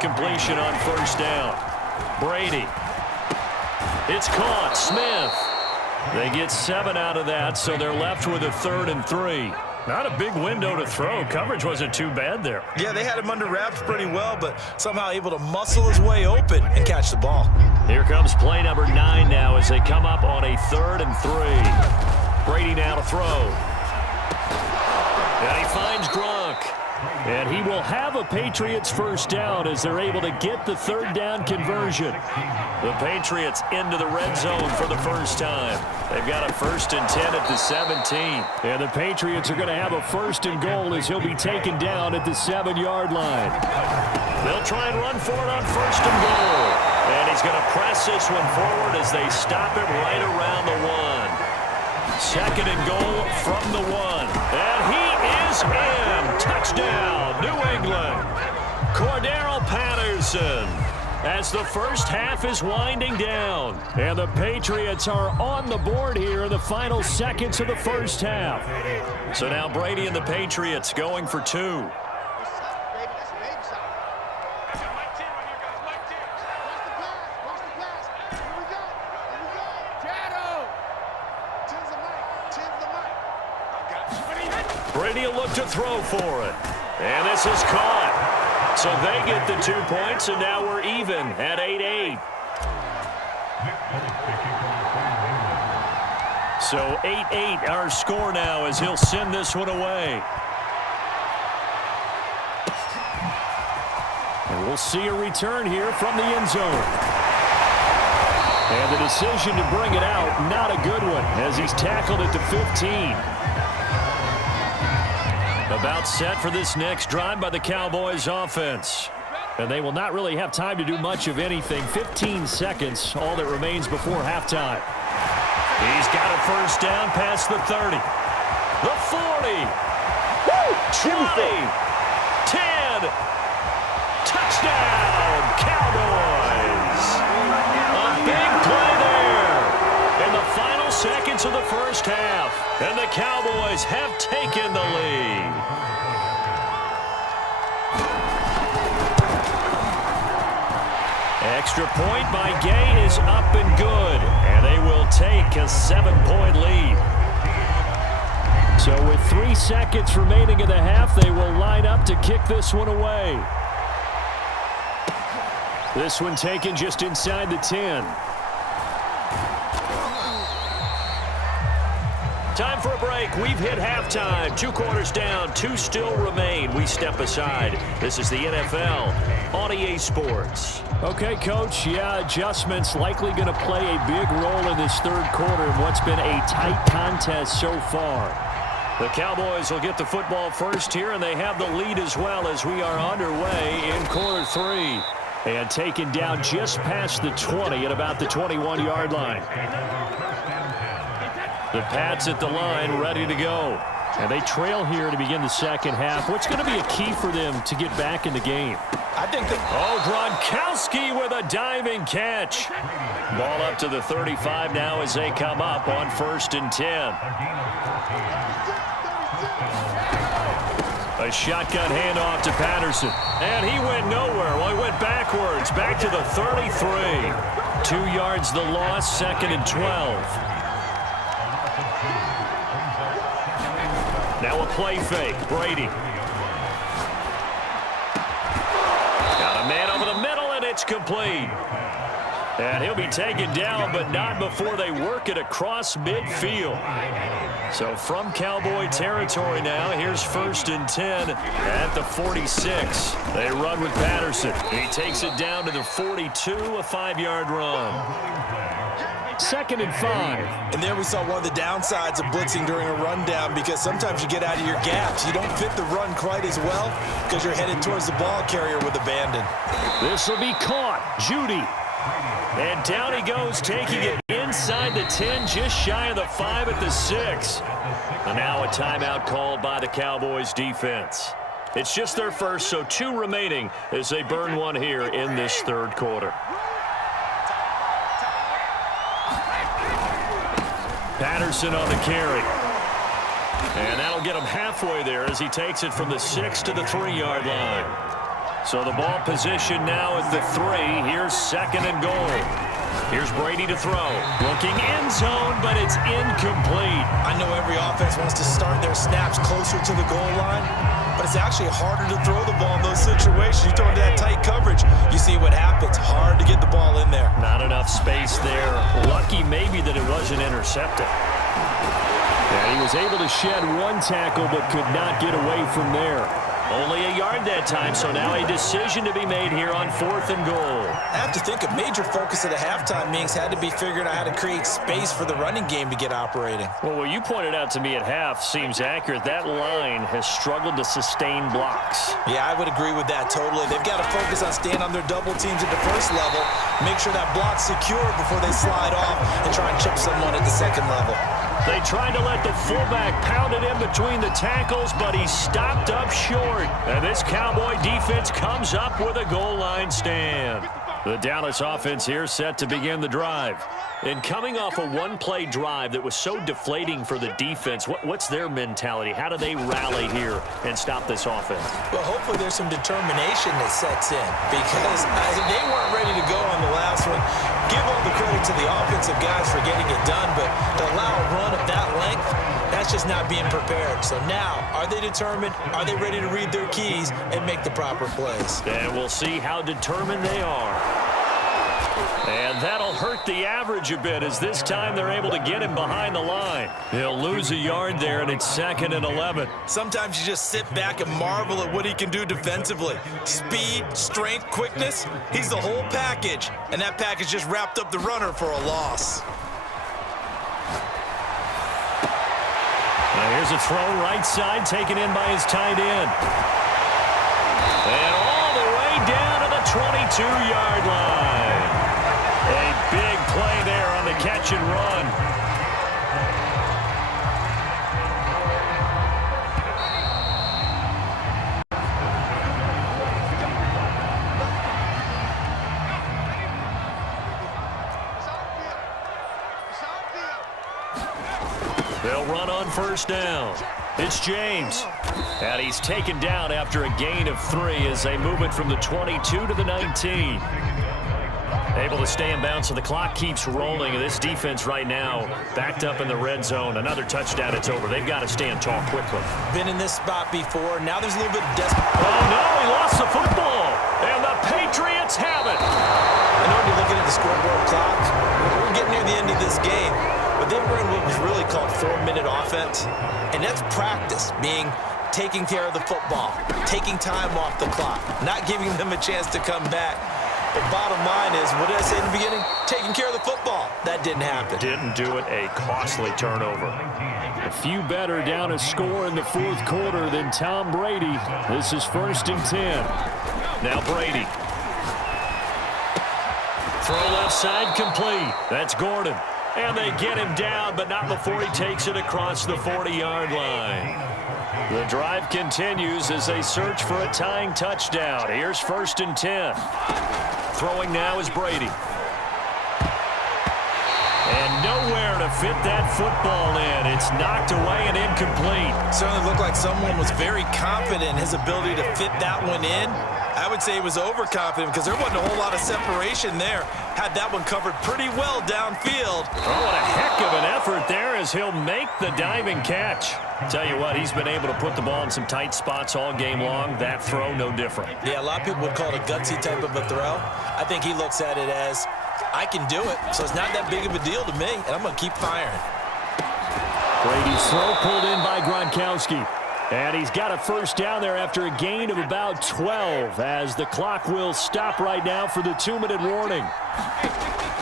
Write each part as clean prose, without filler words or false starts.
Completion on first down. Brady. It's caught. Smith. They get 7 out of that, so they're left with a 3rd and 3. Not a big window to throw. Coverage wasn't too bad there. Yeah, they had him under wraps pretty well, but somehow able to muscle his way open and catch the ball. Here comes play number 9 now as they come up on a 3rd and 3. Brady now to throw. And he finds Gronk. And he will have a Patriots first down as they're able to get the 3rd down conversion. The Patriots into the red zone for the first time. They've got a 1st and 10 at the 17. And the Patriots are going to have a 1st and goal as he'll be taken down at the 7-yard line. They'll try and run for it on 1st and goal. And he's going to press this one forward as they stop him right around the 1. 2nd and goal from the 1. And he is in. Touchdown, New England. Cordero Patterson. As the first half is winding down. And the Patriots are on the board here in the final seconds of the first half. So now Brady and the Patriots going for 2. Brady will look to throw for it. And this is caught. So they get the 2 points, and now we're even at 8-8. So 8-8 our score now as he'll send this one away. And we'll see a return here from the end zone. And the decision to bring it out, not a good one, as he's tackled at the 15. About set for this next drive by the Cowboys offense. And they will not really have time to do much of anything. 15 seconds, all that remains before halftime. He's got a first down past the 30. The 40. 20. 10. Touchdown, Cowboys. A big play there in the final seconds of the first half. And the Cowboys have taken the lead. Extra point by Gay is up and good. And they will take a 7-point lead. So with 3 seconds remaining in the half, they will line up to kick this one away. This one taken just inside the 10. Time for a break. We've hit halftime. 2 quarters down. 2 still remain. We step aside. This is the NFL on EA Sports. Okay, Coach. Yeah, adjustments likely going to play a big role in this 3rd quarter in what's been a tight contest so far. The Cowboys will get the football first here, and they have the lead as well as we are underway in quarter 3. And taken down just past the 20 at about the 21-yard line. The Pats at the line ready to go. And they trail here to begin the second half. What's going to be a key for them to get back in the game? I think that... Oh, Gronkowski with a diving catch. Ball up to the 35 now as they come up on 1st and 10. A shotgun handoff to Patterson. And he went nowhere. Well, he went backwards. Back to the 33. 2 yards the loss, 2nd and 12. Now a play fake. Brady. Got a man over the middle, and it's complete. And he'll be taken down, but not before they work it across midfield. So from Cowboy territory now, here's 1st and 10 at the 46. They run with Patterson. He takes it down to the 42, a 5-yard run. 2nd and 5. And there we saw one of the downsides of blitzing during a rundown, because sometimes you get out of your gaps. You don't fit the run quite as well because you're headed towards the ball carrier with abandon. This will be caught. Judy. And down he goes, taking it inside the 10, just shy of the 5 at the 6. And now a timeout called by the Cowboys defense. It's just their first, so 2 remaining as they burn one here in this 3rd quarter. Patterson on the carry. And that'll get him halfway there as he takes it from the 6 to the 3-yard line. So the ball position now at the 3. Here's 2nd and goal. Here's Brady to throw. Looking end zone, but it's incomplete. I know every offense wants to start their snaps closer to the goal line, but it's actually harder to throw the ball in those situations. You throw into that tight coverage, you see what happens. Hard to get the ball in there. Not enough space there. Lucky maybe that it wasn't intercepted. And he was able to shed 1 tackle, but could not get away from there. Only a yard that time, so now a decision to be made here on 4th and goal. I have to think a major focus of the halftime meetings had to be figuring out how to create space for the running game to get operating. Well, what you pointed out to me at half seems accurate. That line has struggled to sustain blocks. Yeah, I would agree with that totally. They've got to focus on staying on their double teams at the first level, make sure that block's secure before they slide off and try and chip someone at the 2nd level. They tried to let the fullback pound it in between the tackles, but he stopped up short. And this Cowboy defense comes up with a goal line stand. The Dallas offense here set to begin the drive. And coming off a 1-play drive that was so deflating for the defense, what's their mentality? How do they rally here and stop this offense? Well, hopefully there's some determination that sets in because they weren't ready to go on the last one. Give all the credit to the offensive guys for getting it done, but to allow a run of that length, that's just not being prepared. So now, are they determined? Are they ready to read their keys and make the proper plays? And we'll see how determined they are. And that'll hurt the average a bit as this time they're able to get him behind the line. He'll lose a yard there, and it's 2nd and 11. Sometimes you just sit back and marvel at what he can do defensively. Speed, strength, quickness, he's the whole package. And that package just wrapped up the runner for a loss. Now here's a throw right side taken in by his tight end. And all the way down to the 22-yard line. A big play there on the catch and run. They'll run on 1st down. It's James. And he's taken down after a gain of 3 as they move it from the 22 to the 19. Able to stay in bounds, so the clock keeps rolling. And this defense right now backed up in the red zone. Another touchdown, it's over. They've got to stand tall quickly. Been in this spot before. Now there's a little bit of desperate. Oh, no, he lost the football. And the Patriots have it. I know you're looking at the scoreboard clock. We're getting near the end of this game. But they were in what was really called 4-minute offense. And that's practice, being taking care of the football, taking time off the clock, not giving them a chance to come back. The bottom line is, what did I say in the beginning? Taking care of the football. That didn't happen. Didn't do it. A costly turnover. A few better down a score in the 4th quarter than Tom Brady. This is 1st and 10. Now Brady. Throw left side complete. That's Gordon. And they get him down, but not before he takes it across the 40-yard line. The drive continues as they search for a tying touchdown. Here's 1st and 10. Throwing now is Brady. And nowhere to fit that football in. It's knocked away and incomplete. Certainly looked like someone was very confident in his ability to fit that one in. I would say he was overconfident because there wasn't a whole lot of separation there. Had that one covered pretty well downfield. Oh, what a heck of an effort there as he'll make the diving catch. Tell you what, he's been able to put the ball in some tight spots all game long. That throw, no different. Yeah, a lot of people would call it a gutsy type of a throw. I think he looks at it as, I can do it, so it's not that big of a deal to me, and I'm going to keep firing. Brady's throw pulled in by Gronkowski. And he's got a 1st down there after a gain of about 12 as the clock will stop right now for the 2-minute warning.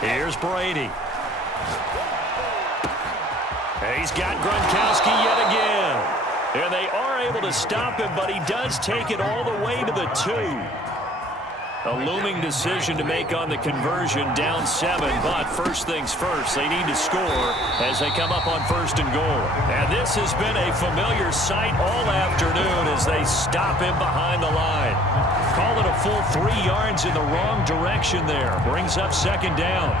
Here's Brady. And he's got Gronkowski yet again. And they are able to stop him, but he does take it all the way to the 2. A looming decision to make on the conversion, down 7, but first things first, they need to score as they come up on 1st and goal. And this has been a familiar sight all afternoon as they stop him behind the line. Call it a full 3 yards in the wrong direction there. Brings up 2nd down.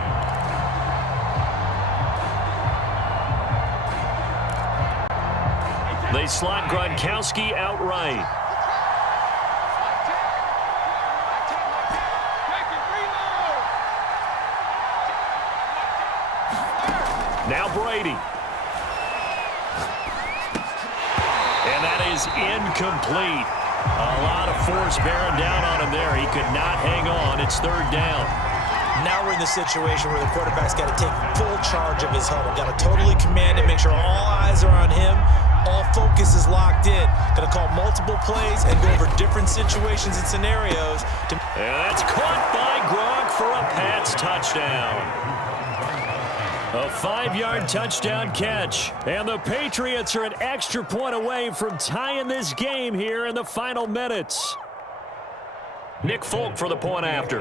They slot Gronkowski outright. Brady. And that is incomplete. A lot of force bearing down on him there. He could not hang on. It's third down. Now we're in the situation where the quarterback's got to take full charge of his huddle. Got to totally command it, make sure all eyes are on him. All focus is locked in. Going to call multiple plays and go over different situations and scenarios. And that's caught by Gronk for a Pats touchdown. A 5-yard touchdown catch. And the Patriots are an extra point away from tying this game here in the final minutes. Nick Folk for the point after.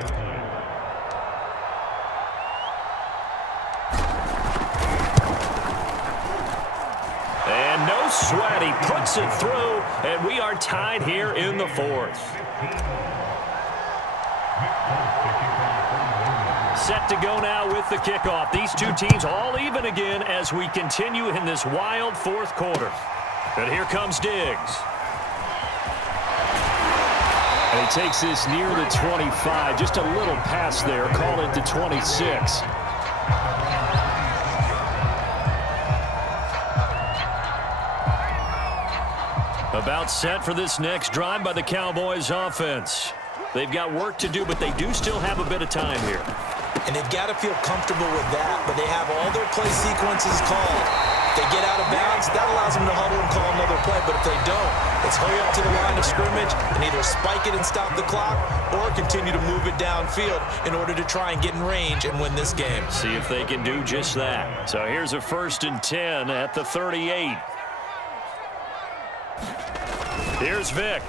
And no sweat. He puts it through, and we are tied here in the fourth. Set to go now with the kickoff. These two teams all even again as we continue in this wild fourth quarter. And here comes Diggs. And he takes this near the 25. Just a little pass there. Call it the 26. About set for this next drive by the Cowboys offense. They've got work to do, but they do still have a bit of time here. And they've got to feel comfortable with that, but they have all their play sequences called. If they get out of bounds, that allows them to huddle and call another play, but if they don't, let's hurry up to the line of scrimmage and either spike it and stop the clock or continue to move it downfield in order to try and get in range and win this game. See if they can do just that. So here's a 1st and 10 at the 38. Here's Vic.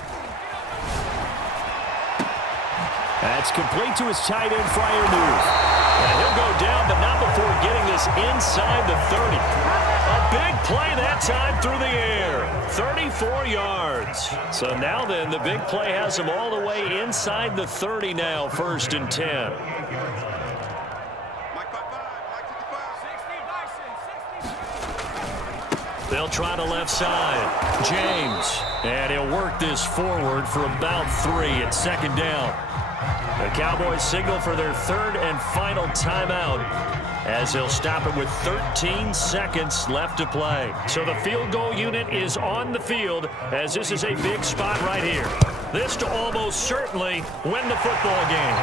That's complete to his tight end, Freiermuth. And he'll go down, but not before getting this inside the 30. A big play that time through the air. 34 yards. So now then, the big play has him all the way inside the 30 now, 1st and 10. They'll try to left side. James. And he'll work this forward for about 3 at 2nd down. The Cowboys signal for their 3rd and final timeout as they'll stop it with 13 seconds left to play. So the field goal unit is on the field as this is a big spot right here. This to almost certainly win the football game.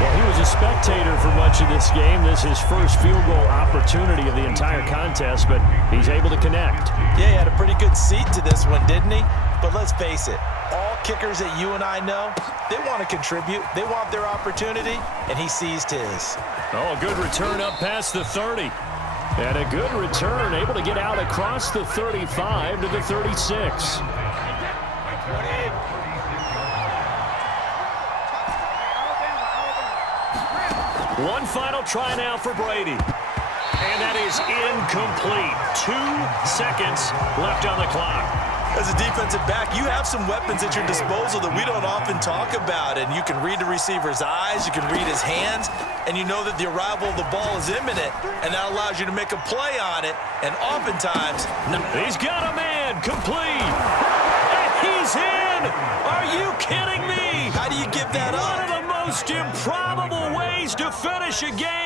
Well, he was a spectator for much of this game. This is his first field goal opportunity of the entire contest, but he's able to connect. Yeah, he had a pretty good seat to this one, didn't he? But let's face it, all kickers that you and I know, they want to contribute. They want their opportunity, and he seized his. Oh, a good return up past the 30. And a good return, able to get out across the 35 to the 36. One final try now for Brady. And that is incomplete. 2 seconds left on the clock. As a defensive back, you have some weapons at your disposal that we don't often talk about. And you can read the receiver's eyes, you can read his hands, and you know that the arrival of the ball is imminent, and that allows you to make a play on it. And oftentimes, he's got a man, complete. And he's in. Are you kidding me? How do you give that up? One of the most improbable ways to finish a game.